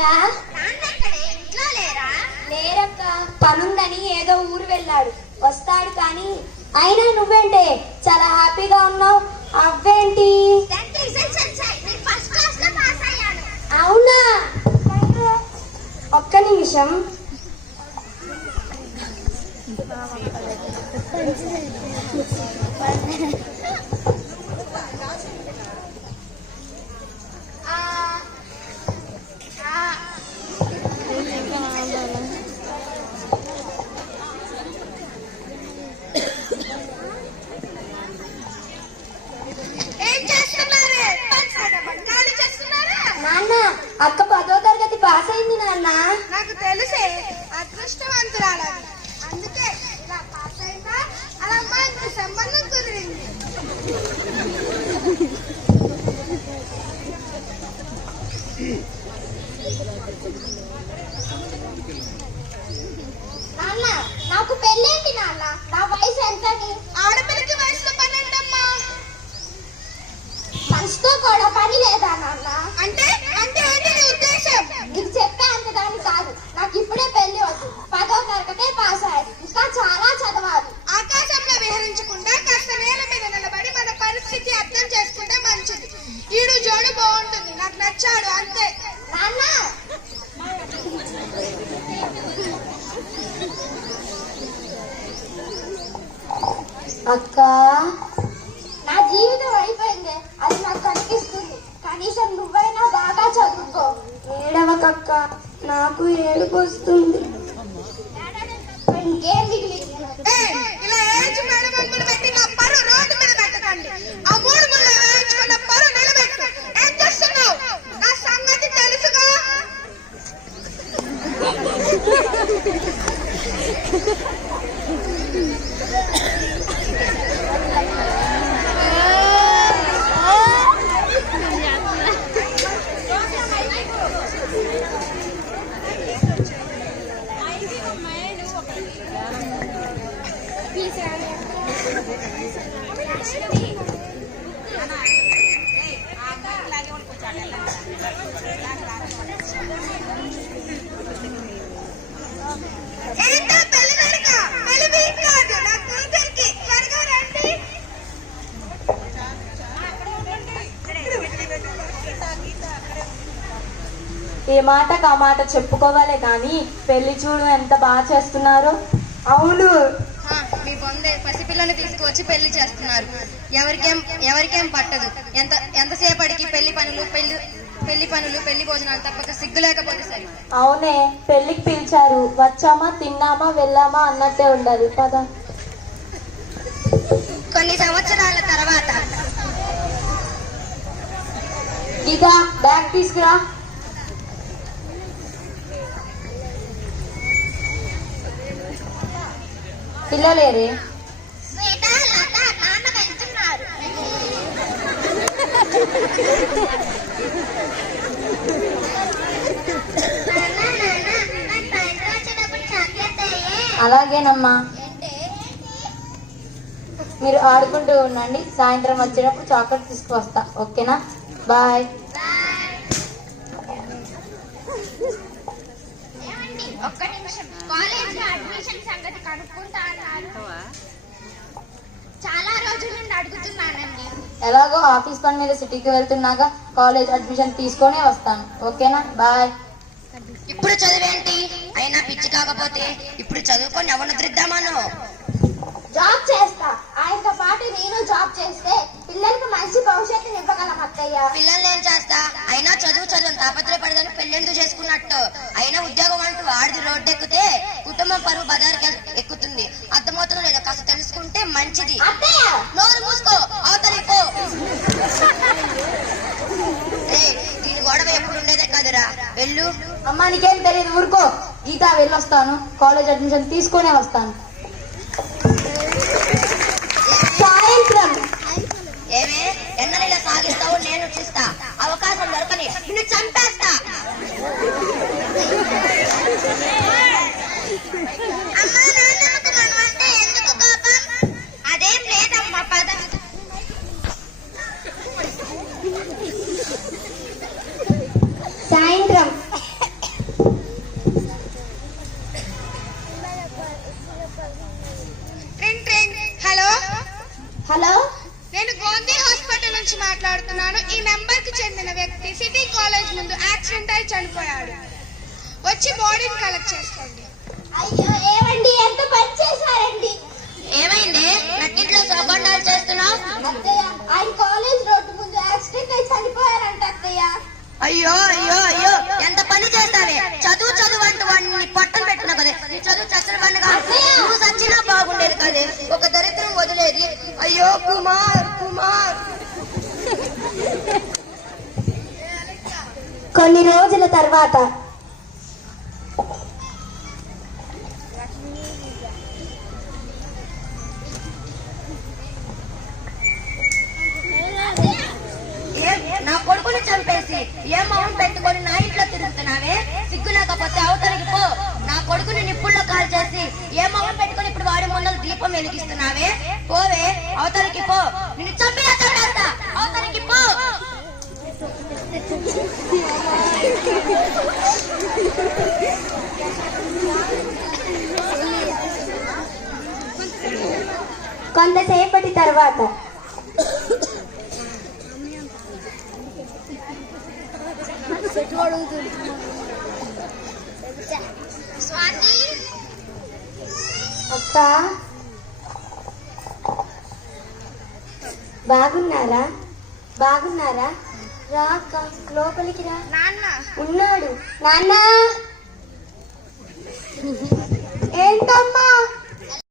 నాన్నెక్కడే? ఇంట్లో లేరా? లేరక్క పనుందని ఏదో ఊరు వెళ్ళాడు. వస్తాడు కానీ అయినా నువ్వేంటే? చాలా హ్యాపీగా ఉన్నావు. అవ్వేంటి? అవునా? ఒక్క నిమిషం ఆ, ఆ, ఏం చేస్తున్నారు ఖాళీ చేస్తున్నారా నాన్న అక్క పదో తరగతి పాస్ అయింది నాన్న నాకు తెలిసే అదృష్టవంతురాలని అందుకే ఇలా పాస్ అయిందా అలా మంచి సంబంధం కుదిరింది నాన్న నాకు పెళ్ళేంటి నాన్న? నా వయసు ఎంతని ఆడపిల్లకి వయసులో పన్నెండమ్మా. కూడా పని లేదా నాన్న? అంటే అక్క? నా జీవితం అయిపోయింది. అది నాకు కనిపిస్తుంది కనీసం నువ్వైనా బాగా చదువుకో. ఏడవకక్క నాకు ఏడుపు వస్తుంది ఇంకేం మిగిలింది ఇలా ఏడ్చి మెడబంపులు పెట్టి నా పరు రోడ్డు మీద పెట్టకండి ఆ మూడు ముళ్ళు వేయించుకున్న పరు నిలబెట్టు ఏం చేస్తున్నావు నా సంగతి తెలుసుగా ఏంటో పెళ్ళి వెనుక పెళ్ళి మీకు కాదు నా కూతురికి త్వరగా రండి ఏ మాటకు ఆ మాట చెప్పుకోవాలే కానీ పెళ్ళి చూడు ఎంత బాగా చేస్తున్నారు. అవును. బొందే పసిపిల్లని తీసుకువచ్చి పెళ్ళి చేస్తున్నారు. ఎవరికేం ఎవరికేం పట్టదు. ఎంత ఎంతసేపటికి పెళ్ళి పనులు పెళ్ళి పెళ్ళి పనులు పెళ్ళి భోజనాలు తప్పక సిగ్గు లేకపోతే సరి. అవునే పెళ్ళికి పిలిచారు. వచ్చామా తిన్నామా వెళ్ళామా అన్నట్టే ఉండాలి. పద. కొన్ని సంవత్సరాల తర్వాత గీత బ్యాగ్ తీసుకురా. పిల్లలేరే? అలాగేనమ్మా. మీరు ఆడుకుంటూ ఉండండి. సాయంత్రం వచ్చేటప్పుడు చాక్లెట్ తీసుకువస్తా. ఓకేనా? బాయ్. ఒక్క కాలేజ్ అడ్మిషన్ సంగతి కనుక్కుంటా అన్నారు. చాలా రోజుల నుండి అడుగుతున్నానండి. ఎలాగో ఆఫీస్ పని మీద సిటీకి వెళ్తున్నాగా కాలేజ్ అడ్మిషన్ తీసుకొనే వస్తాను. ఓకేనా? బాయ్. ఇప్పుడు చదివేంటి అయినా పిచ్చి కాకపోతే ఇప్పుడు చదువుకొని ఎవరిని దిద్దామాను జాబ్ చేస్తా. ఆయనతో పాటు నేను జాబ్ చేస్తే. పిల్లల్ని ఏం చేస్తా? అయినా చదువు చదువు తాపత్రయపడదని పెళ్ళెందుకు చేసుకున్నట్టు? అయినా ఉద్యోగం అంటూ ఆడిది రోడ్డు ఎక్కితే కుటుంబం పరువు బజార్కి ఎక్కుతుంది. అర్థమవుతుందో లేదో కాస్త తెలుసుకుంటే మంచిది. నోరు మూసుకో అవతలి పో. దీని గొడవ ఎప్పుడు ఉండేదే కదరా. వెళ్ళు. అమ్మా నీకేం తెలియదు ఊరుకో. గీత వెళ్ళొస్తాను. కాలేజ్ అడ్మిషన్ తీసుకొనే వస్తాను. సాయంత్రం ఏమే? ఎన్నని ఇలా సాగిస్తావు? నేను చూస్తా. అవకాశం దొరకని నిన్ను చంపేస్తా. హలో? మాట్లాడుతున్నాను. ఈ నెంబర్కు చెందిన వ్యక్తి సిటీ కాలేజ్ ముందు యాక్సిడెంట్ అయి చనిపోయాడు. వచ్చి బాడీని కలెక్ట్ చేసుకోండి. అయ్యో ఏమండి? ఎంత పని చేశారండి? ఏమైంది? నక్కిట్లో సోగొండాలు చేస్తున్నా ఆయన కాలేజ్ రోడ్డు ముందు యాక్సిడెంట్ అయి చనిపోయారంట అత్తయ్య. అయ్యో అయ్యో అయ్యో. ఎంత పని చేస్తావే? చదువు చదువు అంటూ వాడిని పట్టం పెట్టిన కదే. నీ చదువు చచ్చిన వాడిని కాదు. నువ్వు చచ్చినా బాగుండేది కదే. ఒక దరిద్రం వదిలేది. అయ్యో కుమార్. కొన్ని రోజుల తర్వాత నా కొడుకుని చంపేసి ఏ మొహం పెట్టుకొని నా ఇంట్లో తిరుగుతున్నావే? సిగ్గు లేకపోతే అవతలికి పో. నా కొడుకుని నిప్పుల్లో కాల్ చేసి ఏ మొహం పెట్టుకొని ఇప్పుడు వాడి ముందర దీపం వెలిగిస్తున్నావే? పోవే అవతలికి పో. నిన్ను చంపి చంపేస్తా అవతలికి పో కొంతసేపటి తర్వాత అక్క బాగున్నారా? బాగున్నారా? రా అక్క లోపలికి రా. నాన్న. ఉన్నాడు. నాన్న. ఏంటమ్మా?